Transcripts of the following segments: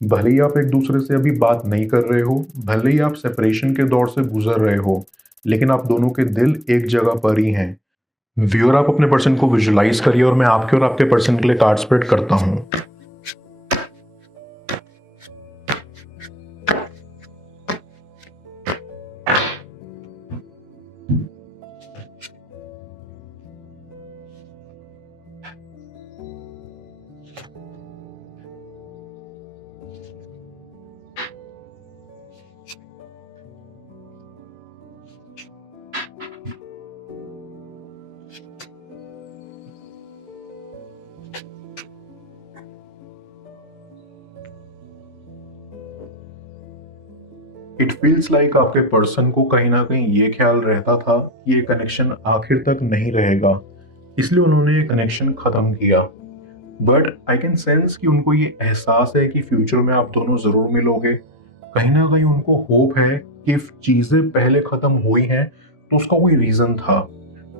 भले ही आप एक दूसरे से अभी बात नहीं कर रहे हो, भले ही आप सेपरेशन के दौर से गुजर रहे हो, लेकिन आप दोनों के दिल एक जगह पर ही हैं। व्यूअर, आप अपने पर्सन को विजुलाइज करिए और मैं आपके और आपके पर्सन के लिए कार्ड स्प्रेड करता हूँ। इट फील्स लाइक आपके पर्सन को कहीं ना कहीं ये ख्याल रहता था कि ये कनेक्शन आखिर तक नहीं रहेगा, इसलिए उन्होंने ये कनेक्शन खत्म किया। बट आई कैन सेंस कि उनको ये एहसास है कि फ्यूचर में आप दोनों जरूर मिलोगे। कहीं ना कहीं उनको होप है कि चीजें पहले खत्म हुई हैं तो उसका कोई रीजन था,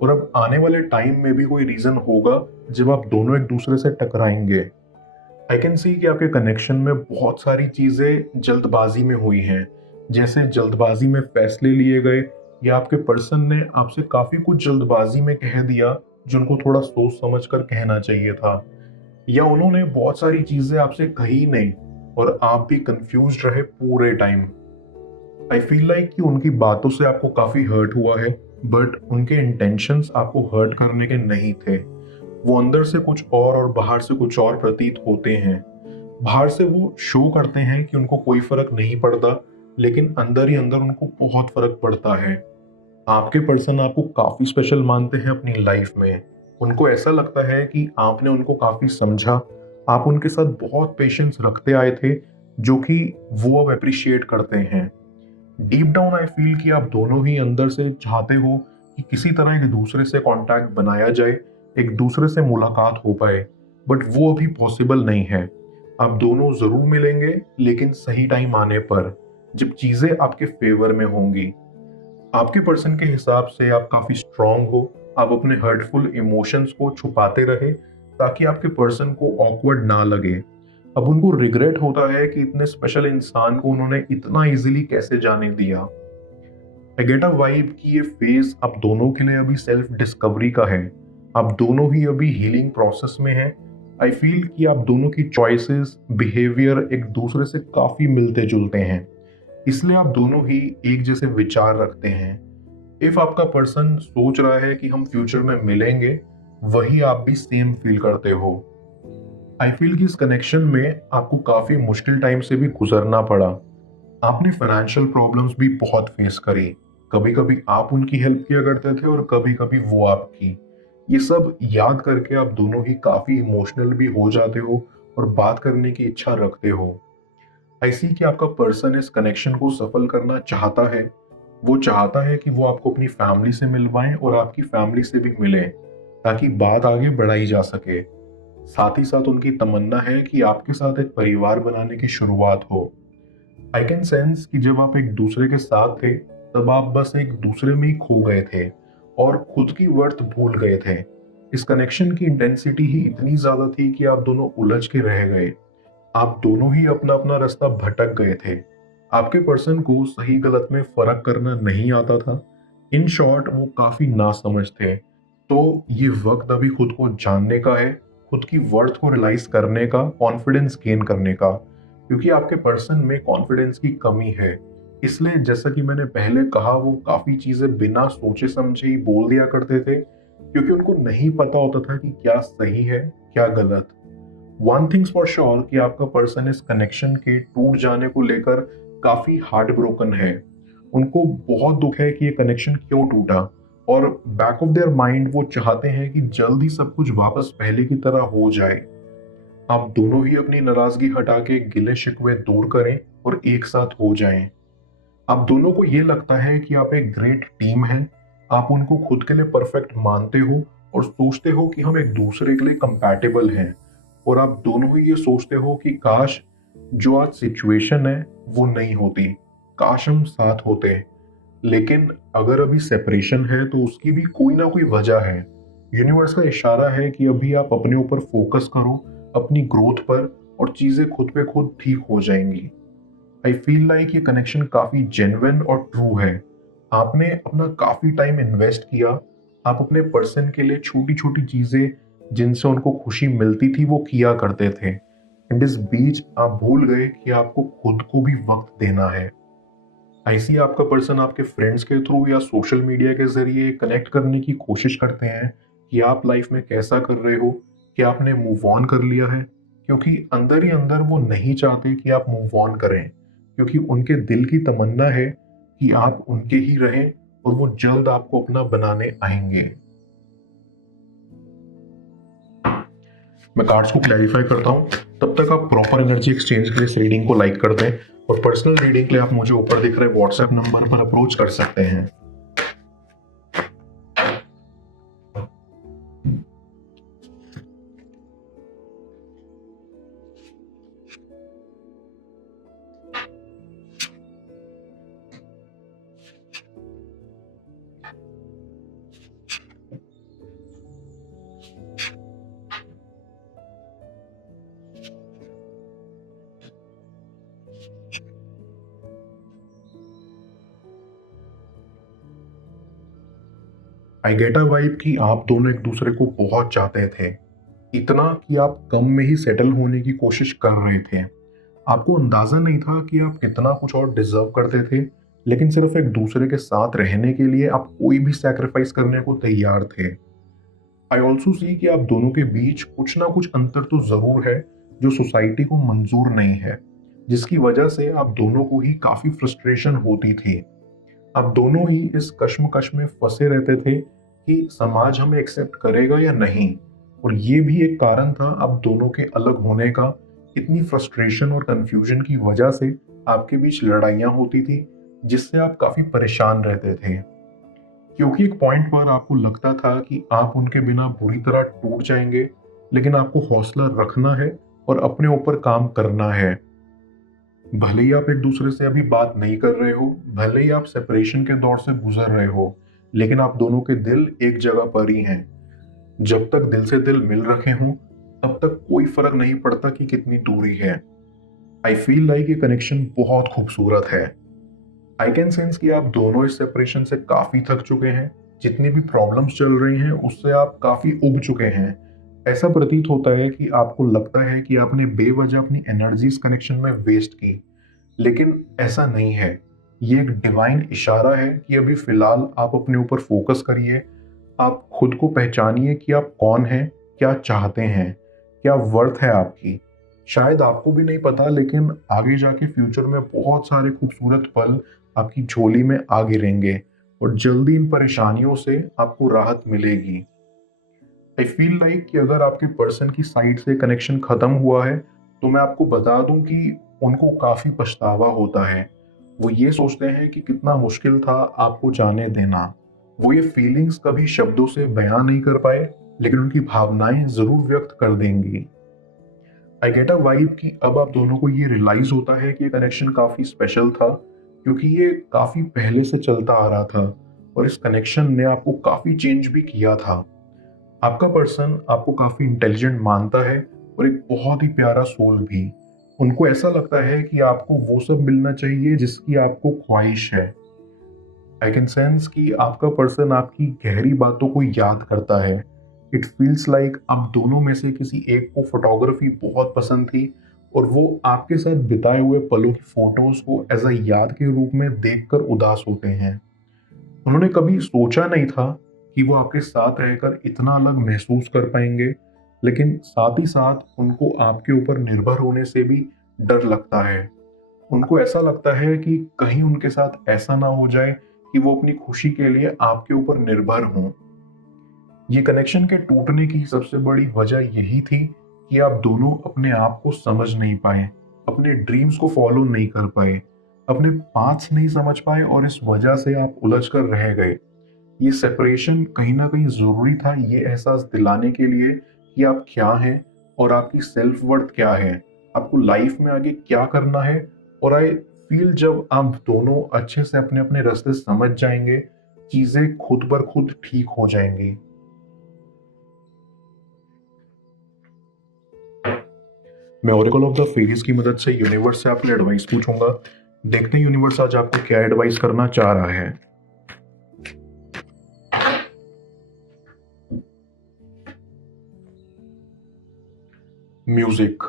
और अब आने वाले टाइम में भी कोई रीजन होगा जब आप दोनों एक दूसरे से टकराएंगे। आई कैन सी कि आपके कनेक्शन में बहुत सारी चीजें जल्दबाजी में हुई हैं, जैसे जल्दबाजी में फैसले लिए गए, या आपके पर्सन ने आपसे काफी कुछ जल्दबाजी में कह दिया जो उनको थोड़ा सोच समझ कर कहना चाहिए था, या उन्होंने बहुत सारी चीजें आपसे कही नहीं और आप भी कंफ्यूज रहे पूरे टाइम। आई फील लाइक कि उनकी बातों से आपको काफी हर्ट हुआ है, बट उनके इंटेंशंस आपको हर्ट करने के नहीं थे। वो अंदर से कुछ और बाहर से कुछ और प्रतीत होते हैं। बाहर से वो शो करते हैं कि उनको कोई फर्क नहीं पड़ता, लेकिन अंदर ही अंदर उनको बहुत फर्क पड़ता है। आपके पर्सन आपको काफी स्पेशल मानते हैं अपनी लाइफ में। उनको ऐसा लगता है कि आपने उनको काफी समझा, आप उनके साथ बहुत पेशेंस रखते आए थे, जो कि वो अब अप्रिशिएट करते हैं। डीप डाउन आई फील कि आप दोनों ही अंदर से चाहते हो कि किसी तरह एक दूसरे से कांटेक्ट बनाया जाए, एक दूसरे से मुलाकात हो पाए, बट वो अभी पॉसिबल नहीं है। आप दोनों जरूर मिलेंगे, लेकिन सही टाइम आने पर, जब चीजें आपके फेवर में होंगी। आपके पर्सन के हिसाब से आप काफी स्ट्रांग हो, आप अपने हर्टफुल इमोशंस को छुपाते रहे ताकि आपके पर्सन को ऑकवर्ड ना लगे। अब उनको रिग्रेट होता है कि इतने स्पेशल इंसान को उन्होंने इतना इजीली कैसे जाने दिया। आई गेट अ वाइब कि ये फेज आप दोनों के लिए अभी सेल्फ डिस्कवरी का है। आप दोनों ही अभी हीलिंग प्रोसेस में हैं। आई फील कि आप दोनों की चॉइसेस, बिहेवियर एक दूसरे से काफी मिलते जुलते हैं, इसलिए आप दोनों ही एक जैसे विचार रखते हैं। इफ आपका पर्सन सोच रहा है कि हम फ्यूचर में मिलेंगे, वही आप भी सेम फील करते हो। आई फील कि इस कनेक्शन में आपको काफी मुश्किल टाइम से भी गुजरना पड़ा। आपने फाइनेंशियल प्रॉब्लम्स भी बहुत फेस करी। कभी कभी आप उनकी हेल्प किया करते थे और कभी कभी वो आपकी। ये सब याद करके आप दोनों ही काफी इमोशनल भी हो जाते हो और बात करने की इच्छा रखते हो। आई सी कि आपका पर्सन इस कनेक्शन को सफल करना चाहता है। वो चाहता है कि वो आपको अपनी फैमिली से मिलवाएं और आपकी फैमिली से भी मिले, ताकि बात आगे बढ़ाई जा सके। साथ ही साथ उनकी तमन्ना है कि आपके साथ एक परिवार बनाने की शुरुआत हो। आई कैन सेंस कि जब आप एक दूसरे के साथ थे, तब आप बस एक दूसरे में ही खो गए थे और खुद की वर्थ भूल गए थे। इस कनेक्शन की इंटेंसिटी ही इतनी ज्यादा थी कि आप दोनों उलझ के रह गए। आप दोनों ही अपना अपना रास्ता भटक गए थे। आपके पर्सन को सही गलत में फर्क करना नहीं आता था। इन शॉर्ट, वो काफी नासमझ थे। तो ये वक्त अभी खुद को जानने का है, खुद की वर्थ को रियलाइज करने का, कॉन्फिडेंस गेन करने का, क्योंकि आपके पर्सन में कॉन्फिडेंस की कमी है। इसलिए जैसा कि मैंने पहले कहा, वो काफी चीजें बिना सोचे समझे ही बोल दिया करते थे, क्योंकि उनको नहीं पता होता था कि क्या सही है क्या गलत। वन थिंग्स फॉर श्योर कि आपका पर्सन इस कनेक्शन के टूट जाने को लेकर काफी हार्ट ब्रोकन है। उनको बहुत दुख है कि ये कनेक्शन क्यों टूटा, और बैक ऑफ देयर माइंड वो चाहते हैं कि जल्द ही सब कुछ वापस पहले की तरह हो जाए। आप दोनों ही अपनी नाराजगी हटा के गिले शिकवे दूर करें और एक साथ हो जाएं। आप दोनों को ये लगता है कि आप एक ग्रेट टीम हैं। आप उनको खुद के लिए परफेक्ट मानते हो और सोचते हो कि हम एक दूसरे के लिए कंपैटिबल हैं। और आप दोनों ही ये सोचते हो कि काश जो आज सिचुएशन है वो नहीं होती, काश हम साथ होते। लेकिन अगर अभी सेपरेशन है तो उसकी भी कोई ना कोई वजह है। यूनिवर्स का इशारा है कि अभी आप अपने ऊपर फोकस करो, अपनी ग्रोथ पर, और चीज़ें खुद पे खुद ठीक हो जाएंगी। आई फील लाइक ये कनेक्शन काफ़ी जेन्युइन और ट्रू है। आपने अपना काफ़ी टाइम इन्वेस्ट किया, आप अपने पर्सन के लिए छोटी छोटी चीज़ें जिनसे उनको खुशी मिलती थी वो किया करते थे, एंड इस बीच आप भूल गए कि आपको खुद को भी वक्त देना है। ऐसी आपका पर्सन आपके फ्रेंड्स के थ्रू या सोशल मीडिया के जरिए कनेक्ट करने की कोशिश करते हैं कि आप लाइफ में कैसा कर रहे हो, कि आपने मूव ऑन कर लिया है, क्योंकि अंदर ही अंदर वो नहीं चाहते कि आप मूव ऑन करें, क्योंकि उनके दिल की तमन्ना है कि आप उनके ही रहें और वो जल्द आपको अपना बनाने आएंगे। मैं कार्ड्स को क्लैरिफाई करता हूँ, तब तक आप प्रॉपर एनर्जी एक्सचेंज के लिए इस रीडिंग को लाइक कर दें, और पर्सनल रीडिंग के लिए आप मुझे ऊपर दिख रहे व्हाट्सएप नंबर पर अप्रोच कर सकते हैं। आई गेट अ वाइब कि आप दोनों एक दूसरे को बहुत चाहते थे, इतना कि आप कम में ही सेटल होने की कोशिश कर रहे थे। आपको अंदाजा नहीं था कि आप कितना कुछ और डिजर्व करते थे, लेकिन सिर्फ एक दूसरे के साथ रहने के लिए आप कोई भी सैक्रिफाइस करने को तैयार थे। आई ऑल्सो सी कि आप दोनों के बीच कुछ ना कुछ अंतर तो जरूर है जो सोसाइटी को मंजूर नहीं है, जिसकी वजह से आप दोनों को ही काफी फ्रस्ट्रेशन होती थी। आप दोनों ही इस कश्मकश में फंसे रहते थे कि समाज हमें एक्सेप्ट करेगा या नहीं, और ये भी एक कारण था आप दोनों के अलग होने का। इतनी फ्रस्ट्रेशन और कंफ्यूजन की वजह से आपके बीच लड़ाइयाँ होती थी, जिससे आप काफी परेशान रहते थे, क्योंकि एक पॉइंट पर आपको लगता था कि आप उनके बिना बुरी तरह टूट जाएंगे, लेकिन आपको हौसला रखना है और अपने ऊपर काम करना है। भले ही आप एक दूसरे से अभी बात नहीं कर रहे हो, भले ही आप सेपरेशन के दौर से गुजर रहे हो, लेकिन आप दोनों के दिल एक जगह पर ही हैं। जब तक दिल से दिल मिल रखे हों, तब तक कोई फर्क नहीं पड़ता कि कितनी दूरी है। आई फील लाइक ये कनेक्शन बहुत खूबसूरत है। आई कैन सेंस कि आप दोनों इस सेपरेशन से काफी थक चुके हैं। जितनी भी प्रॉब्लम्स चल रही हैं उससे आप काफी उब चुके हैं। ऐसा प्रतीत होता है कि आपको लगता है कि आपने बेवजह अपनी एनर्जी इस कनेक्शन में वेस्ट की, लेकिन ऐसा नहीं है। ये एक डिवाइन इशारा है कि अभी फिलहाल आप अपने ऊपर फोकस करिए। आप खुद को पहचानिए कि आप कौन हैं, क्या चाहते हैं, क्या वर्थ है आपकी। शायद आपको भी नहीं पता, लेकिन आगे जाके फ्यूचर में बहुत सारे खूबसूरत पल आपकी झोली में आ गिरेंगे, और जल्दी इन परेशानियों से आपको राहत मिलेगी। आई फील लाइक कि अगर आपके पर्सन की साइड से कनेक्शन खत्म हुआ है, तो मैं आपको बता दूं कि उनको काफी पछतावा होता है। वो ये सोचते हैं कि कितना मुश्किल था आपको जाने देना। वो ये फीलिंग्स कभी शब्दों से बयां नहीं कर पाए, लेकिन उनकी भावनाएं जरूर व्यक्त कर देंगी। आई गेट अ वाइब कि अब आप दोनों को ये रियलाइज होता है कि ये कनेक्शन काफी स्पेशल था, क्योंकि ये काफी पहले से चलता आ रहा था, और इस कनेक्शन ने आपको काफी चेंज भी किया था। आपका पर्सन आपको काफी इंटेलिजेंट मानता है, और एक बहुत ही प्यारा सोल भी। उनको ऐसा लगता है कि आपको वो सब मिलना चाहिए जिसकी आपको ख्वाहिश है। आई कैन सेंस कि आपका पर्सन आपकी गहरी बातों को याद करता है। इट फील्स लाइक आप दोनों में से किसी एक को फोटोग्राफी बहुत पसंद थी, और वो आपके साथ बिताए हुए पलों की फोटोज को एज अ याद के रूप में देखकर उदास होते हैं। उन्होंने कभी सोचा नहीं था कि वो आपके साथ रहकर इतना अलग महसूस कर पाएंगे, लेकिन साथ ही साथ उनको आपके ऊपर निर्भर होने से भी डर लगता है। उनको ऐसा लगता है कि कहीं उनके साथ ऐसा ना हो जाए कि वो अपनी खुशी के लिए आपके ऊपर निर्भर हों। ये कनेक्शन के टूटने की सबसे बड़ी वजह यही थी कि आप दोनों अपने आप को समझ नहीं पाए, अपने ड्रीम्स को फॉलो नहीं कर पाए, अपने पाथ्स नहीं समझ पाए, और इस वजह से आप उलझ कर रह गए। ये सेपरेशन कहीं ना कहीं जरूरी था, ये एहसास दिलाने के लिए कि आप क्या हैं और आपकी सेल्फ वर्थ क्या है, आपको लाइफ में आगे क्या करना है। और आई फील जब आप दोनों अच्छे से अपने अपने रास्ते समझ जाएंगे, चीजें खुद ब खुद ठीक हो जाएंगी। मैं ओरेकल ऑफ द फेरीज की मदद से यूनिवर्स से आपकी एडवाइस पूछूंगा। देखते हैं यूनिवर्स आज आपको क्या एडवाइस करना चाह रहा है। म्यूजिक।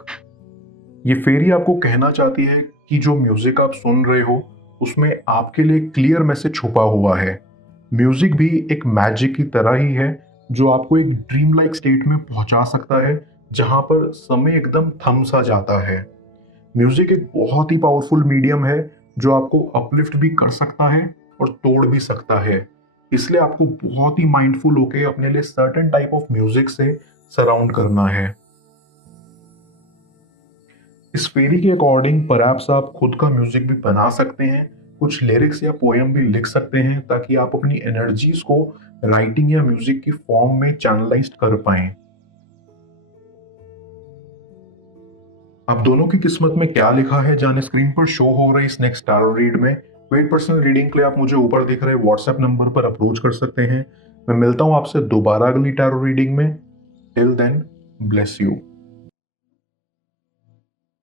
ये फेरी आपको कहना चाहती है कि जो म्यूजिक आप सुन रहे हो उसमें आपके लिए क्लियर मैसेज छुपा हुआ है। म्यूजिक भी एक मैजिक की तरह ही है जो आपको एक ड्रीम लाइक स्टेट में पहुंचा सकता है जहां पर समय एकदम थम सा जाता है। म्यूजिक एक बहुत ही पावरफुल मीडियम है जो आपको अपलिफ्ट भी कर सकता है और तोड़ भी सकता है। इसलिए आपको बहुत ही माइंडफुल होके अपने लिए सर्टेन टाइप ऑफ म्यूजिक से सराउंड करना है। इस फेरी के अकॉर्डिंग परहैप्स आप खुद का म्यूजिक भी बना सकते हैं, कुछ लिरिक्स या पोएम भी लिख सकते हैं ताकि आप अपनी एनर्जीज को राइटिंग या म्यूजिक की फॉर्म में चैनलाइज कर पाएं। आप दोनों की किस्मत में क्या लिखा है जाने स्क्रीन पर शो हो रहे इस नेक्स्ट टैरो रीड में। पेड पर्सनल रीडिंग के लिए आप मुझे ऊपर दिख रहे व्हाट्सएप नंबर पर अप्रोच कर सकते हैं। मैं मिलता हूं आपसे दोबारा अगली टैरो रीडिंग में। Till then, bless you.